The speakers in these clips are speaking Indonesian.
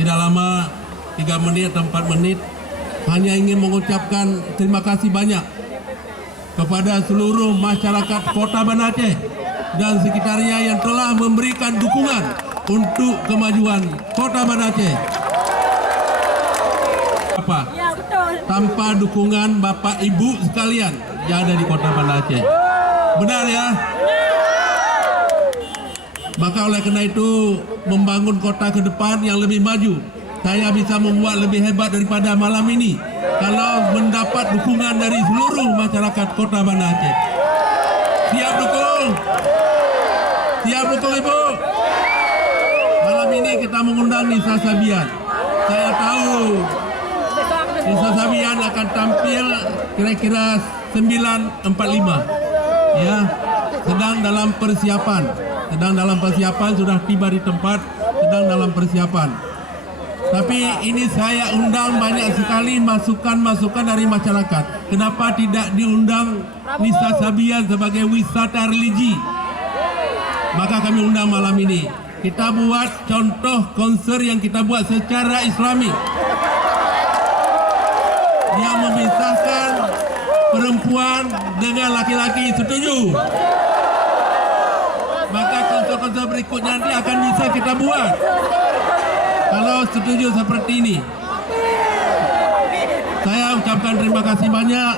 tidak lama 3 menit atau 4 menit, hanya ingin mengucapkan terima kasih banyak kepada seluruh masyarakat Kota Banda Aceh dan sekitarnya yang telah memberikan dukungan untuk kemajuan Kota Banda Aceh. Ya, betul. Tanpa dukungan Bapak Ibu sekalian yang ada di Kota Banda Aceh. Benar ya? Maka oleh karena itu, membangun kota ke depan yang lebih maju, saya bisa membuat lebih hebat daripada malam ini kalau mendapat dukungan dari seluruh masyarakat Kota Banda Aceh. Siap dukung? Siap dukung Ibu? Malam ini kita mengundang Nisa Sabian. Saya tahu Nisa Sabian akan tampil kira-kira 9.45. Ya, sedang dalam persiapan, sudah tiba di tempat, sedang dalam persiapan. Tapi ini saya undang banyak sekali masukan-masukan dari masyarakat. Kenapa tidak diundang Nisa Sabian sebagai wisata religi? Maka kami undang malam ini. Kita buat contoh konser yang kita buat secara Islami, yang memisahkan perempuan dengan laki-laki. Setuju? Maka konser-konser berikutnya nanti akan bisa kita buat kalau setuju seperti ini. Saya ucapkan terima kasih banyak.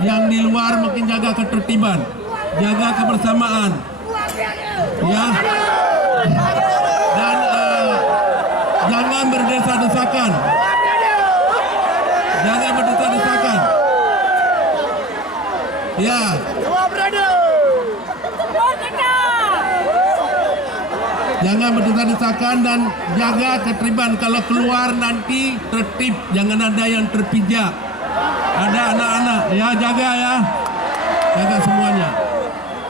Yang di luar mungkin jaga ketertiban, jaga kebersamaan, ya, dan jangan berdesak-desakan, ya. Jangan berdesak-desakan dan jaga ketertiban. Kalau keluar nanti tertib, jangan ada yang terpijak. Ada anak-anak, ya, jaga ya. Jaga semuanya.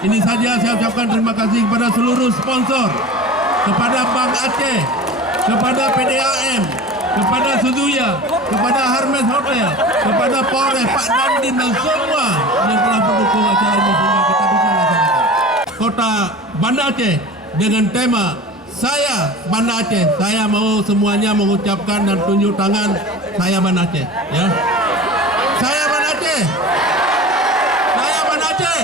Ini saja saya ucapkan terima kasih kepada seluruh sponsor, kepada Bank Aceh, kepada PDAM, kepada Suzuya, kepada Hermes Hotel, kepada Polres, Pak Dandim dan semua yang telah mendukung acara ini sehingga kita bisa laksanakan. Kota Banda Aceh dengan tema Saya Banda Aceh. Saya mau semuanya mengucapkan dan tunjuk tangan saya Banda Aceh, ya. Saya Banda Aceh. Saya Banda Aceh.